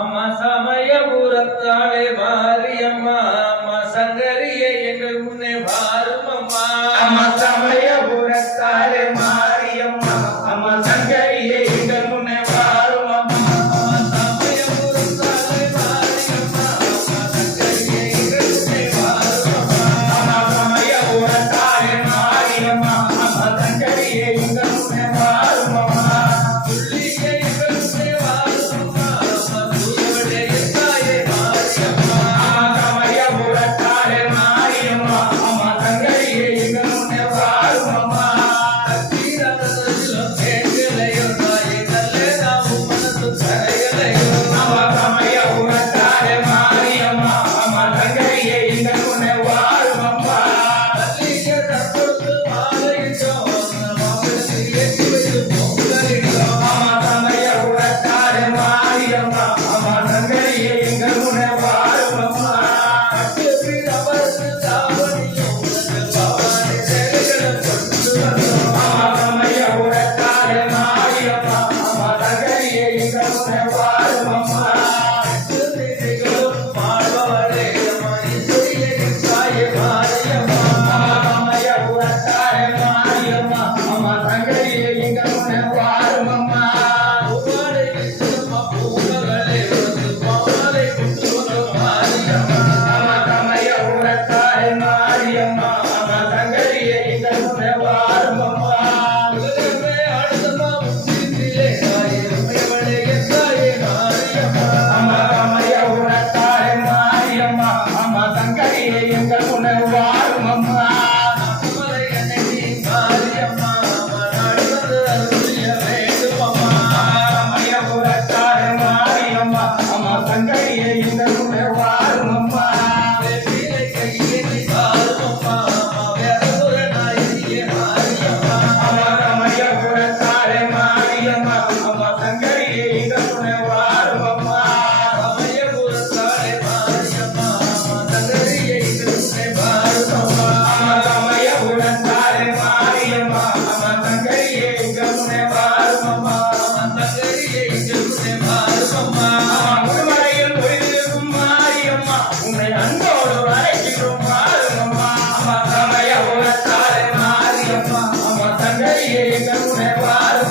அம்மா சமயபுரத்தாளே மாரியம்மா அம்மா சங்கரியே எங்கள் முன்னே வாரும் அம்மா. அம்மா சமயபுரத்தாளே மாரியம்மா அம்மா சங்கரியே எங்கள் முன்னே வாரும் அம்மா. சமயபுரத்தாளே மாரியம்மா அம்மா சங்கரியே எங்கள் முன்னே வாரும் அம்மா. அம்மா சமயபுரத்தாளே மாரியம்மா அம்மா சங்கரியே எங்கள் முன்னே வாரும் அம்மா.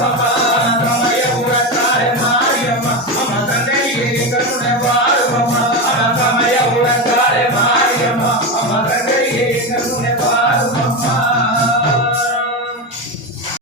Bye.